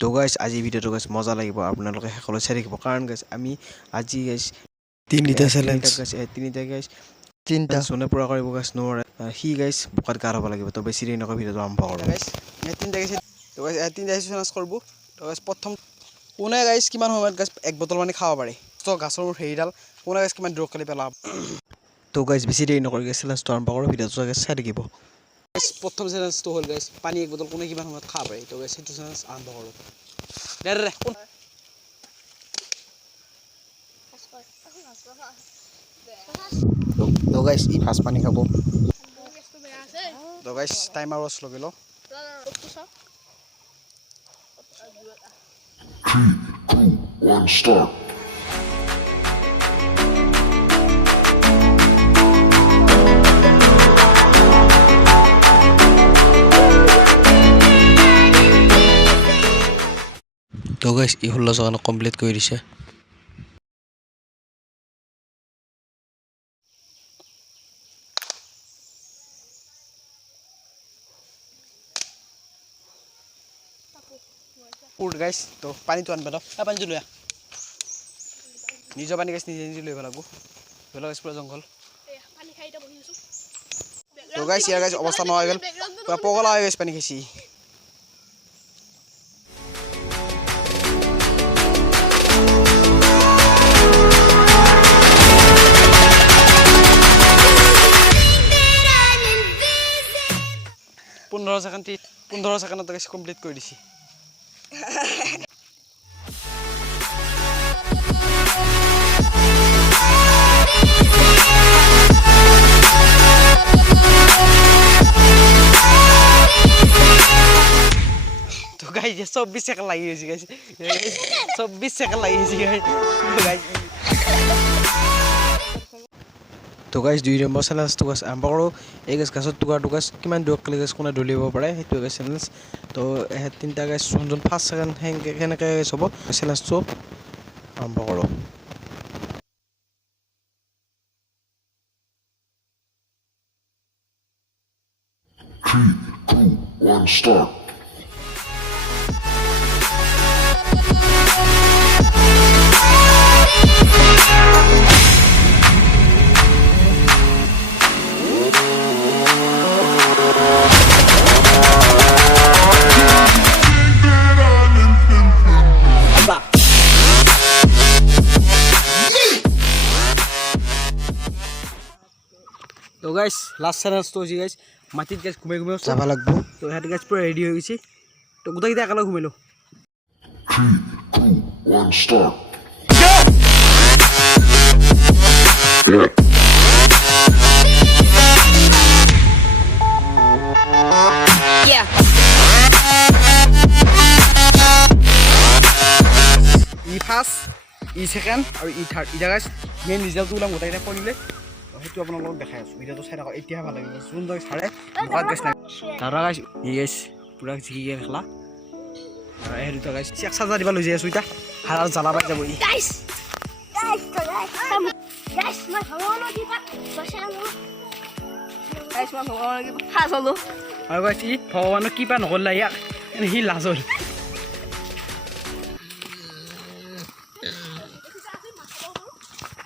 তো গাইছ আজি ভিডিঅ'টো গাইছ মজা লাগিব আপোনালোকে সকলোৱে চাই থাকিব। কাৰণ গাইছ আমি আজি গাইছ তিনিটা চেলেঞ্জ গাইছ তিনিটা গাইছ তিনিটা। যোনে পূৰা কৰিব গাইছ নোৱাৰে। সি গাইছ বোকাত গা হ'ব লাগিব তো বেছি দেৰি নকৰি ভিডিঅ'টো আৰম্ভ কৰোঁ। গাইছ তিনিটা গাইছে তো গাইছ তিনিটা গাইছে চেলেঞ্জ কৰিব। তো গাইছ প্ৰথম কোনে গাইছ কিমান সময়ত গাইছ এক বটল মানে খাব পাৰে? তো গাছৰ হেৰিডাল কোনে গাইছ কিমান দূৰত খালি পেলাব? তো গাইছ বেছি দেৰি নকৰি গাইছ চেলেঞ্জটো আৰম্ভ কৰোঁ ভিডিঅ'টো গাইছ চাই থাকিব। গাইছ প্ৰথম চেলেঞ্জটো হ'ল গাইছ পানী এক বটল কোনে কিমান সময়ত খাব? পাৰে তো সেইটো চেলেঞ্জ আৰম্ভ কৰোঁ দে তো গাইছ ই ফাৰ্ষ্ট পানী খাব। তো গাইছ টাইমাৰ ৱাচ লগাই লওঁ One, start. তো গাইছ ই ষোল্ল জগানো কমপ্লিট কৰি দিছে উঠ গাইছ তো পানীটো আনিব দাও এই পানীটো লৈ আহ নিজৰ পানী গাইছ নিজে নিজে লৈ আহিব লাগিব ধৰি লওক গাইছ পূৰা জংঘল তো গাইছ ইয়াৰ গাইছ অৱস্থা নোহোৱা হৈ গ'ল পূৰা পগলা হৈ গৈছে পানী খাইছি পোন্ধৰ ছেকেণ্ড পোন্ধৰ ছেকেণ্ডত গাইছ কমপ্লিট কৰি দিছি তো গাইছে চৌব্বিছ ছেকেণ্ড লাগি গৈছে গাইছে চৌব্বিছ ছেকেণ্ড লাগি গৈছে গাইছ তো গাইছ দুই নম্বৰ চেলেঞ্জটো গাছ আৰম্ভ কৰোঁ এই গাছ গাছত টুকুৰা টুকুৰা কিমান দূৰত কালি গাছ কোনে দলিয়াব পাৰে সেইটোৱে গাছ চেলেঞ্জ তো তিনিটা গাছ যোনজন ফাৰ্ষ্ট ছেকেণ্ড সেনেকৈ সেনেকৈ গাছ হ'ব চেলেঞ্জটো আৰম্ভ কৰোঁ One start. তো গাইছ লাষ্ট চেলেঞ্জটো হৈছে গাইছ মাটিত গাছ ঘুমাই ঘুমাই চাব লাগিব। তো হেড গাছ পুরো ৰেডি হৈ গৈছে। তো গোটেইকেইটা একেলগে ঘুমাইলোঁ One start. ফাৰ্ষ্ট ই ছেকেণ্ড আৰু ই থাৰ্ড এতিয়া গাইছ মেইন ৰিজাল্টটো ওলাম গোটেইকেইটা কৰিলে সেইটো আপোনালোকক দেখাই আছোঁ। ভিডিঅ'টো চাই থাকক এতিয়াহে ভালো লাগিব। যোন যাই চাৰে ঘৰত গাইছ নাই। দাদা গাইছ ই গাইছ পূৰা জিকি গেল খেলা। এই দুটা গাইছ চেক চাৰ্জাৰ দিব লৈ যাই আছোঁ এতিয়া হাৰাত জ্বালা পাই যাব ই। ভগৱানৰ ভগৱানৰ। আৰু গাইছ ই ভগৱানক কিবা নকৰিলা ইয়াক। সি লাজ হ'ল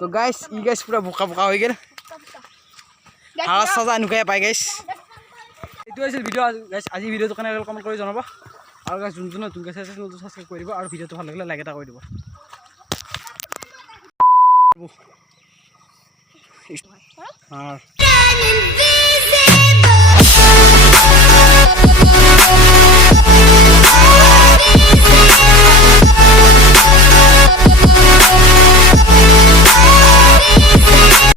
তো গাইছ ই গাইছ পূৰা বোকা বোকা হৈ গ'ল। হাৰা চাজা এনেকুৱাই পাই গাইছ এইটো আছিল ভিডিঅ' গাইছ আজি ভিডিঅ'টো কাৰণে কমেণ্ট কৰি জনাব। আৰু গাইছ যোন যোন নতুন গাইছে চেনেলটো ছাবস্ক্ৰাইব কৰি দিব আৰু ভিডিঅ'টো ভালো লাগিলে লাইক এটা কৰি দিব। আৰু